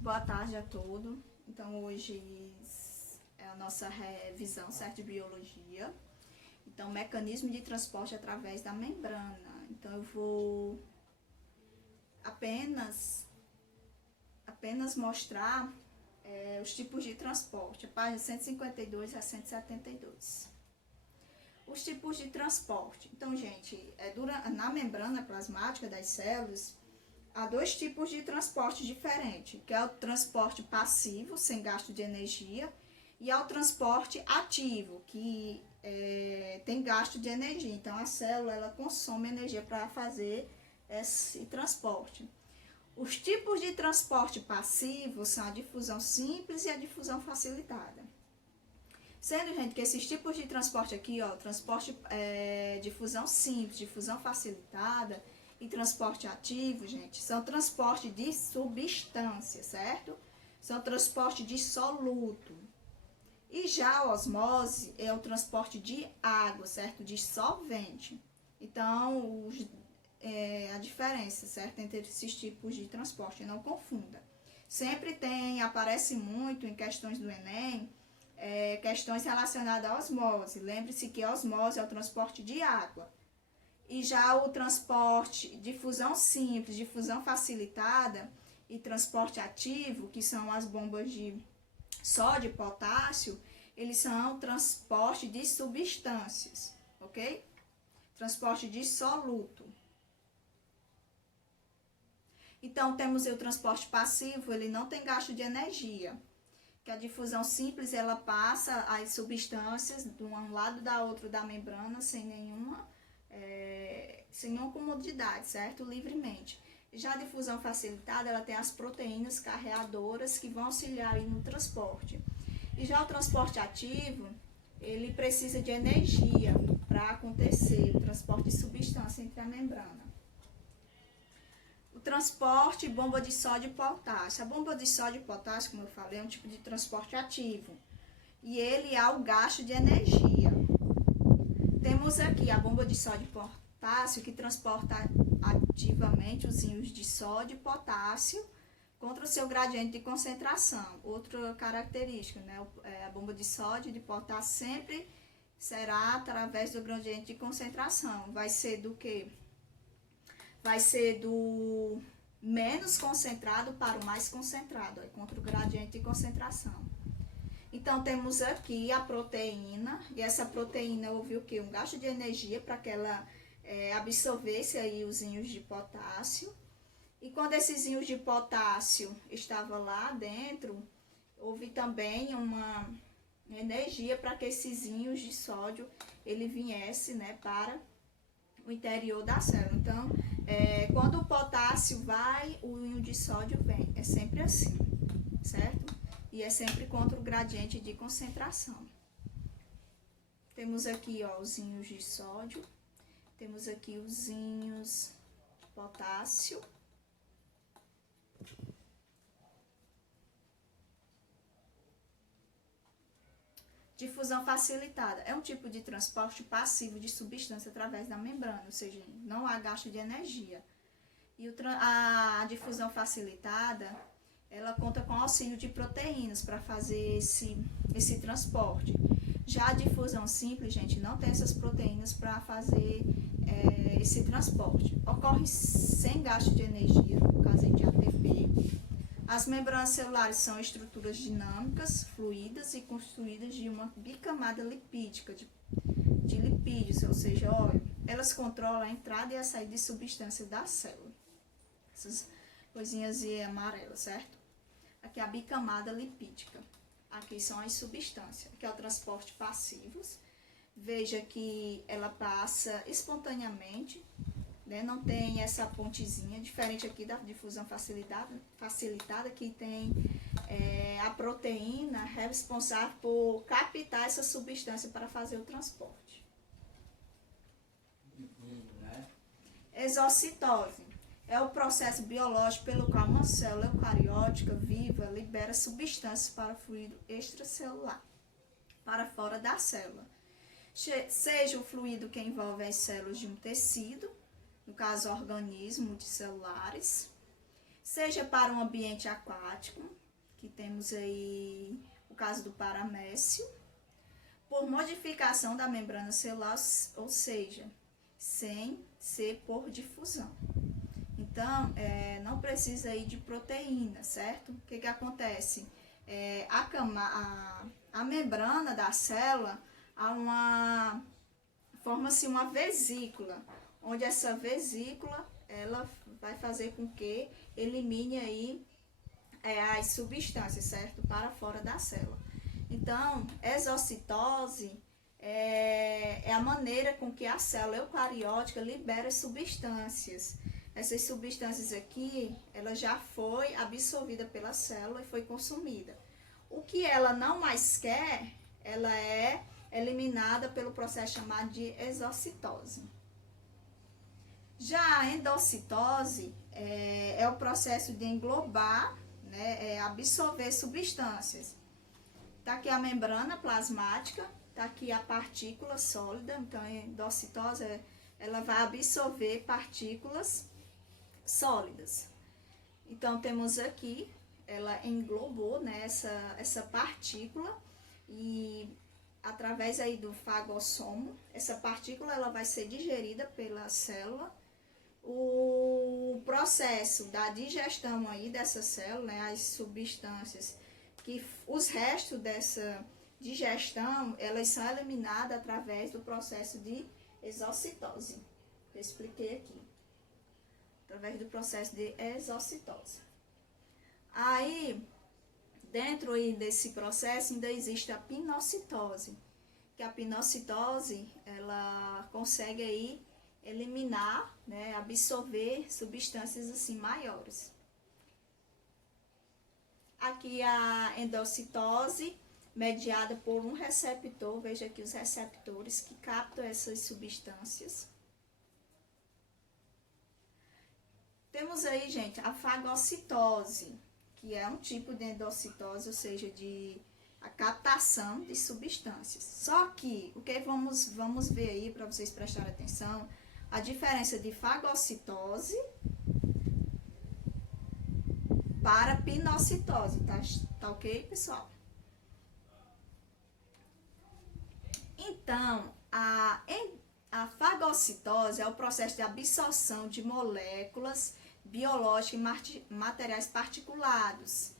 Boa tarde a todos. Então, hoje é a nossa revisão, certo, de biologia. Então, mecanismo de transporte através da membrana. Então, eu vou apenas mostrar os tipos de transporte, a página 152 a 172. Os tipos de transporte. Então, gente, na membrana plasmática das células, há dois tipos de transporte diferentes, que é o transporte passivo, sem gasto de energia, e é o transporte ativo, que tem gasto de energia. Então, a célula ela consome energia para fazer esse transporte. Os tipos de transporte passivo são a difusão simples e a difusão facilitada. Sendo, gente, que esses tipos de transporte aqui, ó, transporte difusão simples, difusão facilitada e transporte ativo, gente, são transporte de substância, certo? São transporte de soluto. E já a osmose é o transporte de água, certo? De solvente. Então, a diferença, certo? Entre esses tipos de transporte, não confunda. Sempre aparece muito em questões do Enem, questões relacionadas à osmose. Lembre-se que a osmose é o transporte de água. E já o transporte de difusão simples, difusão facilitada e transporte ativo, que são as bombas de sódio e potássio, eles são transporte de substâncias, ok? Transporte de soluto. Então, temos o transporte passivo, ele não tem gasto de energia. Que a difusão simples, ela passa as substâncias de um lado da outro da membrana sem nenhuma comodidade, certo? Livremente. Já a difusão facilitada, ela tem as proteínas carreadoras que vão auxiliar aí no transporte. E já o transporte ativo, ele precisa de energia para acontecer, o transporte de substância entre a membrana. O transporte bomba de sódio e potássio. A bomba de sódio e potássio, como eu falei, é um tipo de transporte ativo. E ele há o gasto de energia. Temos aqui a bomba de sódio e potássio, que transporta ativamente os íons de sódio e potássio contra o seu gradiente de concentração. Outra característica, né? A bomba de sódio e de potássio sempre será através do gradiente de concentração. Vai ser do quê? Vai ser do menos concentrado para o mais concentrado, contra o gradiente de concentração. Então, temos aqui a proteína, e essa proteína houve o quê? Um gasto de energia para que ela absorvesse aí os íons de potássio. E quando esses íons de potássio estavam lá dentro, houve também uma energia para que esses íons de sódio ele viesse, né, para o interior da célula. Então, quando o potássio vai, o íon de sódio vem. É sempre assim, certo? E é sempre contra o gradiente de concentração. Temos aqui, ó, os íons de sódio. Temos aqui os íons de potássio. Difusão facilitada. É um tipo de transporte passivo de substância através da membrana, ou seja, não há gasto de energia. E a difusão facilitada, ela conta com auxílio de proteínas para fazer esse transporte. Já a difusão simples, gente, não tem essas proteínas para fazer esse transporte. Ocorre sem gasto de energia, no caso de ATP. As membranas celulares são estruturas dinâmicas, fluídas e construídas de uma bicamada lipídica, de lipídios, ou seja, óleo. Elas controlam a entrada e a saída de substâncias da célula. Essas coisinhas amarelas, certo? Aqui é a bicamada lipídica. Aqui são as substâncias. Aqui é o transporte passivos. Veja que ela passa espontaneamente, né? Não tem essa pontezinha, diferente aqui da difusão facilitada, que tem a proteína responsável por captar essa substância para fazer o transporte. Exocitose é o processo biológico pelo qual uma célula eucariótica viva libera substâncias para o fluido extracelular, para fora da célula. Seja o fluido que envolve as células de um tecido, no caso organismos multicelulares, seja para um ambiente aquático, que temos aí o caso do paramécio, por modificação da membrana celular, ou seja, sem ser por difusão. Então, não precisa aí de proteína, certo? O que acontece? A membrana da célula forma-se uma vesícula, onde essa vesícula ela vai fazer com que elimine aí as substâncias, certo? Para fora da célula. Então, exocitose é a maneira com que a célula eucariótica libera substâncias. Essas substâncias aqui, ela já foi absorvida pela célula e foi consumida. O que ela não mais quer, ela é eliminada pelo processo chamado de exocitose. Já a endocitose é o processo de englobar, né, absorver substâncias. Está aqui a membrana plasmática, está aqui a partícula sólida, então a endocitose ela vai absorver partículas sólidas. Então temos aqui, ela englobou, né, essa partícula e através aí do fagossomo, essa partícula ela vai ser digerida pela célula. O processo da digestão aí dessa célula, né, as substâncias, que os restos dessa digestão, elas são eliminadas através do processo de exocitose. Eu expliquei aqui. Através do processo de exocitose. Aí, dentro aí desse processo, ainda existe a pinocitose. Que a pinocitose, ela consegue aí eliminar, né, absorver substâncias assim maiores. Aqui a endocitose, mediada por um receptor, veja aqui os receptores que captam essas substâncias. Temos aí, gente, a fagocitose, que é um tipo de endocitose, ou seja, a captação de substâncias. Só que, o que vamos ver aí, para vocês prestarem atenção, a diferença de fagocitose para pinocitose, tá ok, pessoal? Então, a fagocitose é o processo de absorção de moléculas biológicas e materiais particulados.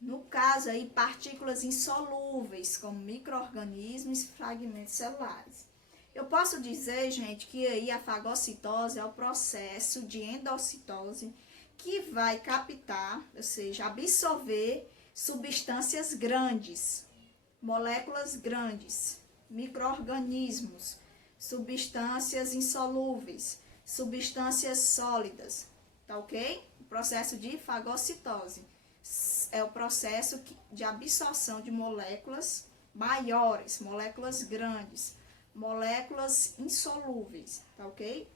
No caso aí, partículas insolúveis, como micro-organismos e fragmentos celulares. Eu posso dizer, gente, que aí a fagocitose é o processo de endocitose que vai captar, ou seja, absorver substâncias grandes, moléculas grandes, micro-organismos, substâncias insolúveis, substâncias sólidas, tá ok? O processo de fagocitose é o processo de absorção de moléculas maiores, moléculas grandes, moléculas insolúveis, tá ok?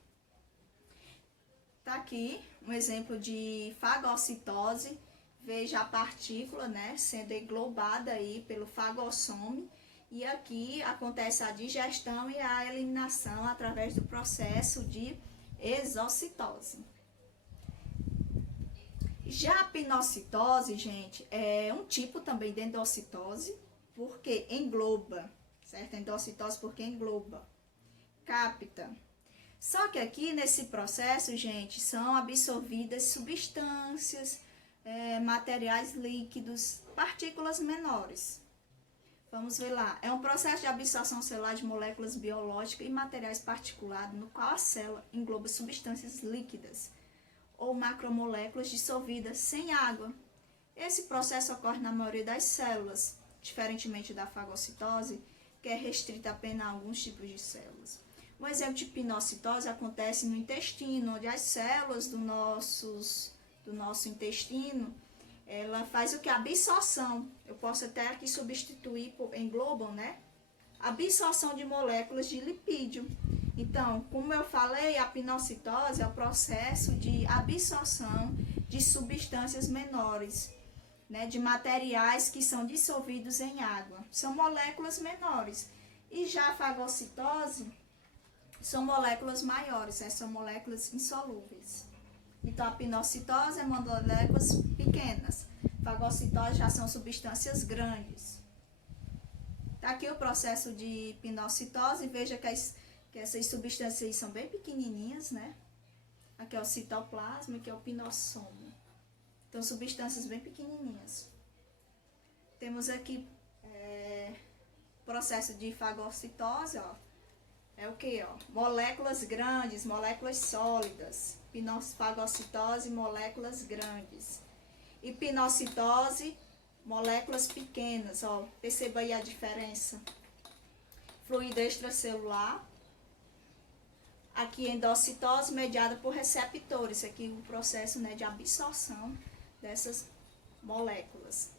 Tá aqui um exemplo de fagocitose, veja a partícula, né, sendo englobada aí pelo fagossomo, e aqui acontece a digestão e a eliminação através do processo de exocitose. Já a pinocitose, gente, é um tipo também de endocitose, porque engloba, certo? Endocitose porque engloba, capta. Só que aqui nesse processo, gente, são absorvidas substâncias, materiais líquidos, partículas menores. Vamos ver lá. É um processo de absorção celular de moléculas biológicas e materiais particulados, no qual a célula engloba substâncias líquidas ou macromoléculas dissolvidas sem água. Esse processo ocorre na maioria das células, diferentemente da fagocitose, que é restrita apenas a alguns tipos de células. Um exemplo de pinocitose acontece no intestino, onde as células do nosso intestino, ela faz o que? A absorção. Eu posso até aqui substituir por englobam, né? Absorção de moléculas de lipídio. Então, como eu falei, a pinocitose é o processo de absorção de substâncias menores, né? De materiais que são dissolvidos em água. São moléculas menores. E já a fagocitose são moléculas maiores, são moléculas insolúveis. Então, a pinocitose é moléculas pequenas. Fagocitose já são substâncias grandes. Tá aqui o processo de pinocitose. Veja que essas substâncias aí são bem pequenininhas, né? Aqui é o citoplasma, aqui é o pinossomo. Então, substâncias bem pequenininhas. Temos aqui processo de fagocitose, ó. É o que, ó? Moléculas grandes, moléculas sólidas. Fagocitose, moléculas grandes. E pinocitose, moléculas pequenas, ó. Perceba aí a diferença. Fluido extracelular. Aqui endocitose mediada por receptores. Aqui o processo, né, de absorção dessas moléculas.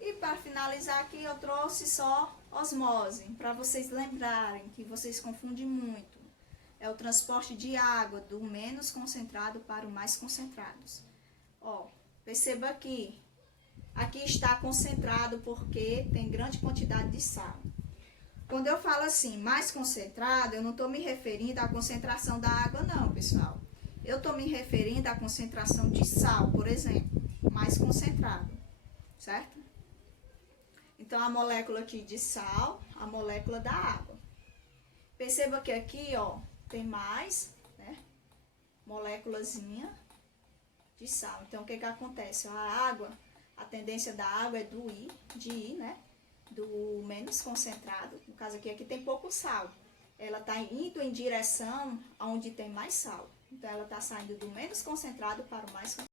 E para finalizar aqui eu trouxe só osmose, para vocês lembrarem que vocês confundem muito. É o transporte de água do menos concentrado para o mais concentrado. Ó, perceba aqui. Aqui está concentrado porque tem grande quantidade de sal. Quando eu falo assim, mais concentrado, eu não estou me referindo à concentração da água não, pessoal. Eu estou me referindo à concentração de sal, por exemplo, mais concentrado, certo? Então, a molécula aqui de sal, a molécula da água. Perceba que aqui, ó, tem mais, né, moléculazinha de sal. Então, o que que acontece? A água, a tendência da água é de ir, né, do menos concentrado. No caso aqui tem pouco sal. Ela está indo em direção aonde tem mais sal. Então, ela está saindo do menos concentrado para o mais concentrado.